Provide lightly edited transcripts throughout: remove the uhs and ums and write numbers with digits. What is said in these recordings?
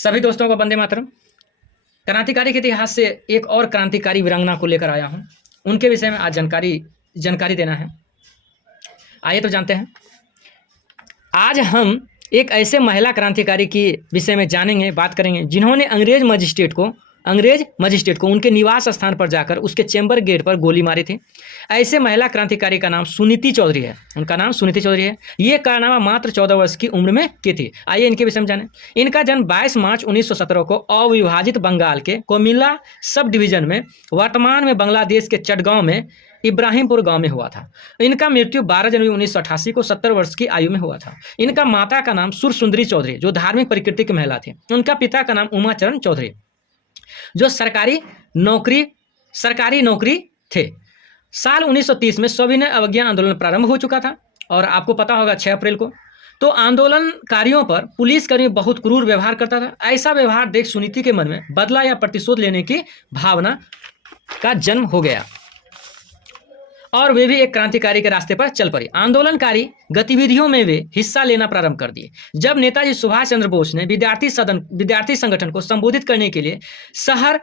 सभी दोस्तों को वंदे मातरम। क्रांतिकारी के इतिहास से एक और क्रांतिकारी वीरांगना को लेकर आया हूँ। उनके विषय में आज जानकारी देना है। आइए तो जानते हैं। आज हम एक ऐसे महिला क्रांतिकारी के विषय में जानेंगे, बात करेंगे, जिन्होंने अंग्रेज मजिस्ट्रेट को उनके निवास स्थान पर जाकर उसके चैम्बर गेट पर गोली मारी थी। ऐसे महिला क्रांतिकारी का नाम सुनीति चौधरी है। उनका नाम सुनीति चौधरी है। ये कारनामा मात्र 14 वर्ष की उम्र में की थी। आइए इनके विषय में जानें। इनका जन्म 22 मार्च 1917 को अविभाजित बंगाल के कोमिला सब डिवीजन में, वर्तमान में बांग्लादेश के चटगांव में, इब्राहिमपुर गांव में हुआ था। इनका मृत्यु 12 जनवरी 1988 को 70 वर्ष की आयु में हुआ था। इनका माता का नाम सुरसुंदरी चौधरी, जो धार्मिक प्रकृति की महिला थी। उनका पिता का नाम उमाचरण चौधरी, जो सरकारी नौकरी थे। साल 1930 में सविनय अवज्ञा आंदोलन प्रारंभ हो चुका था और आपको पता होगा 6 अप्रैल को। तो आंदोलनकारियों पर पुलिसकर्मी बहुत क्रूर व्यवहार करता था। ऐसा व्यवहार देख सुनीति के मन में बदला या प्रतिशोध लेने की भावना का जन्म हो गया और वे भी एक क्रांतिकारी के रास्ते पर चल पड़ी। आंदोलनकारी गतिविधियों में वे हिस्सा लेना प्रारंभ कर दिए। जब नेताजी सुभाष चंद्र बोस ने विद्यार्थी संगठन को संबोधित करने के लिए शहर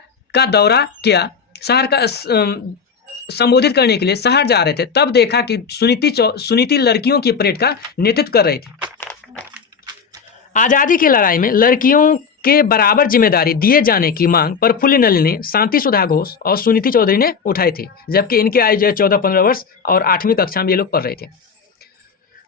जा रहे थे, तब देखा कि सुनीति लड़कियों की परेड का नेतृत्व कर रही थी। आज़ादी की लड़ाई में लड़कियों के बराबर जिम्मेदारी दिए जाने की मांग प्रफुल्ल नलिनी, शांति सुधा घोष और सुनीति चौधरी ने उठाई थी, जबकि इनके आयु 14-15 वर्ष और 8वीं कक्षा में ये लोग पढ़ रहे थे।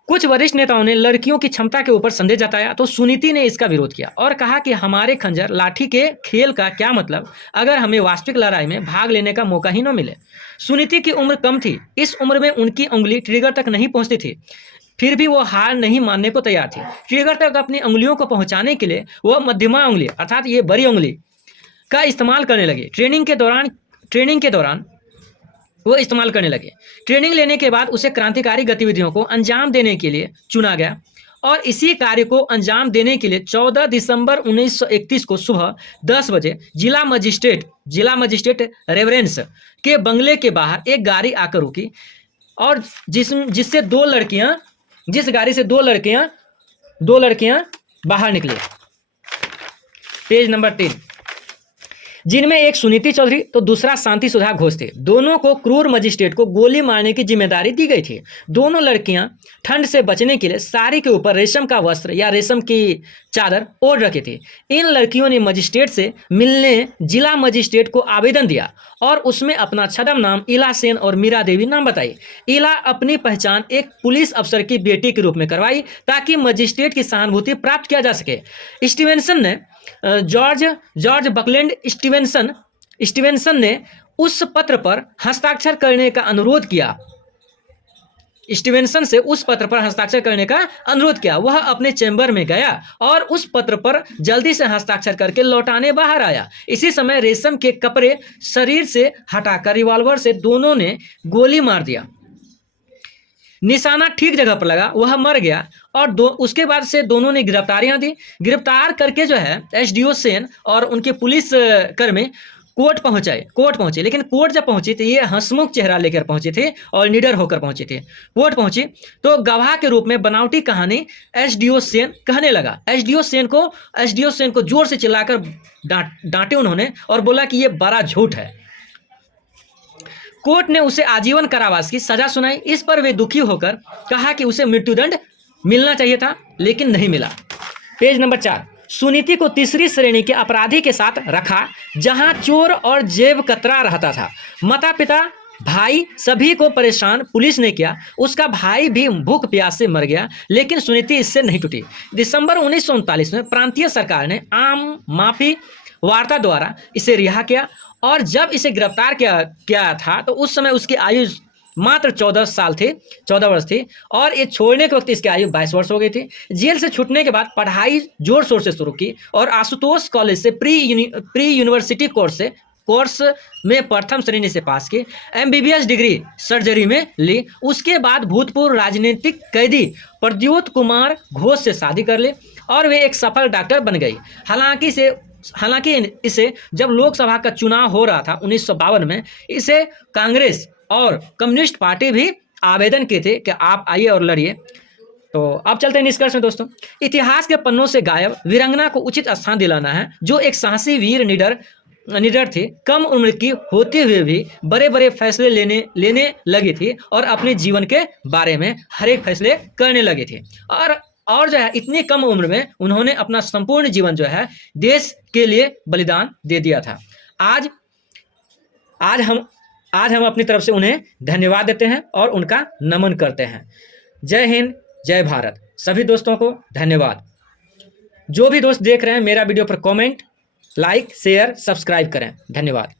कुछ वरिष्ठ नेताओं ने लड़कियों की क्षमता के ऊपर संदेह जताया, तो सुनीति ने इसका विरोध किया और कहा कि हमारे खंजर लाठी के खेल का क्या मतलब अगर हमें वास्तविक लड़ाई में भाग लेने का मौका ही न मिले। सुनीति की उम्र कम थी। इस उम्र में उनकी उंगली ट्रिगर तक नहीं पहुंचती थी, फिर भी वो हार नहीं मानने को तैयार थी। ट्रिगर तक अपनी उंगलियों को पहुंचाने के लिए वो मध्यमा उंगली अर्थात ये बड़ी उंगली का इस्तेमाल करने लगे। ट्रेनिंग के दौरान वो इस्तेमाल करने लगे। ट्रेनिंग लेने के बाद उसे क्रांतिकारी गतिविधियों को अंजाम देने के लिए चुना गया और इसी कार्य को अंजाम देने के लिए 14 दिसंबर 1931 को सुबह 10 बजे जिला मजिस्ट्रेट रेवरेंस के बंगले के बाहर एक गाड़ी आकर रुकी और जिस गाड़ी से दो लड़कियां बाहर निकली। पेज नंबर 3, जिनमें एक सुनीति चौधरी तो दूसरा शांति सुधा घोष थे। दोनों को क्रूर मजिस्ट्रेट को गोली मारने की जिम्मेदारी दी गई थी। दोनों लड़कियां ठंड से बचने के लिए साड़ी के ऊपर रेशम का वस्त्र या रेशम की चादर ओढ़ रखी थी। इन लड़कियों ने मजिस्ट्रेट से मिलने जिला मजिस्ट्रेट को आवेदन दिया और उसमें अपना छद्म नाम इला सेन और मीरा देवी नाम बताई। इला अपनी पहचान एक पुलिस अफसर की बेटी के रूप में करवाई ताकि मजिस्ट्रेट की सहानुभूति प्राप्त किया जा सके। स्टीवेंसन ने जॉर्ज बकलैंड स्टीवेंसन ने उस पत्र पर हस्ताक्षर करने का अनुरोध किया। वह अपने चैम्बर में गया और उस पत्र पर जल्दी से हस्ताक्षर करके लौटाने बाहर आया। इसी समय रेशम के कपड़े शरीर से हटाकर रिवॉल्वर से दोनों ने गोली मार दिया। निशाना ठीक जगह पर लगा, वह मर गया और उसके बाद से दोनों ने गिरफ्तारियां दी। गिरफ्तार करके जो है एसडीओ सेन और उनके पुलिस कर्मी कोर्ट पहुंचे। लेकिन कोर्ट जब पहुंची तो ये हंसमुख चेहरा लेकर पहुंचे थे और निडर होकर पहुंचे थे। कोर्ट पहुंची तो गवाह के रूप में बनावटी कहानी एसडीओ सेन कहने लगा। एसडीओ सेन को जोर से चिल्लाकर डांटे उन्होंने और बोला कि ये बड़ा झूठ है। कोर्ट ने उसे आजीवन कारावास की सजा सुनाई। इस पर वे दुखी होकर कहा कि उसे मृत्युदंड मिलना चाहिए था, लेकिन नहीं मिला। पेज नंबर 4, सुनीति को तीसरी श्रेणी के अपराधी के साथ रखा, जहां चोर और जेब कतरा रहता था। माता पिता भाई सभी को परेशान पुलिस ने किया। उसका भाई भी भूख प्यास से मर गया, लेकिन सुनीति इससे नहीं टूटी। दिसंबर 1939 में प्रांतीय सरकार ने आम माफी वार्ता द्वारा इसे रिहा किया और जब इसे गिरफ्तार किया था तो उस समय उसकी आयु मात्र 14 वर्ष थी और ये छोड़ने के वक्त इसकी आयु 22 वर्ष हो गई थी। जेल से छूटने के बाद पढ़ाई जोर शोर से शुरू की और आशुतोष कॉलेज से प्री यूनिवर्सिटी कोर्स में प्रथम श्रेणी से पास की। एमबीबीएस डिग्री सर्जरी में ली। उसके बाद भूतपूर्व राजनीतिक कैदी प्रद्योत कुमार घोष से शादी कर ली और वे एक सफल डॉक्टर बन गई। हालांकि इसे जब लोकसभा का चुनाव हो रहा था 1952 में, इसे कांग्रेस और कम्युनिस्ट पार्टी भी आवेदन किए थे कि आप आइए और लड़िए। तो अब चलते हैं निष्कर्ष में दोस्तों। इतिहास के पन्नों से गायब वीरांगना को उचित स्थान दिलाना है, जो एक साहसी वीर निडर थी, कम उम्र की होते हुए भी बड़े बड़े फैसले लेने लगी थी और अपने जीवन के बारे में हर एक फैसले करने लगी थी। और जो है इतनी कम उम्र में उन्होंने अपना संपूर्ण जीवन जो है देश के लिए बलिदान दे दिया था। आज हम अपनी तरफ से उन्हें धन्यवाद देते हैं और उनका नमन करते हैं। जय हिंद, जय भारत। सभी दोस्तों को धन्यवाद। जो भी दोस्त देख रहे हैं मेरा वीडियो पर कमेंट, लाइक, शेयर, सब्सक्राइब करें। धन्यवाद।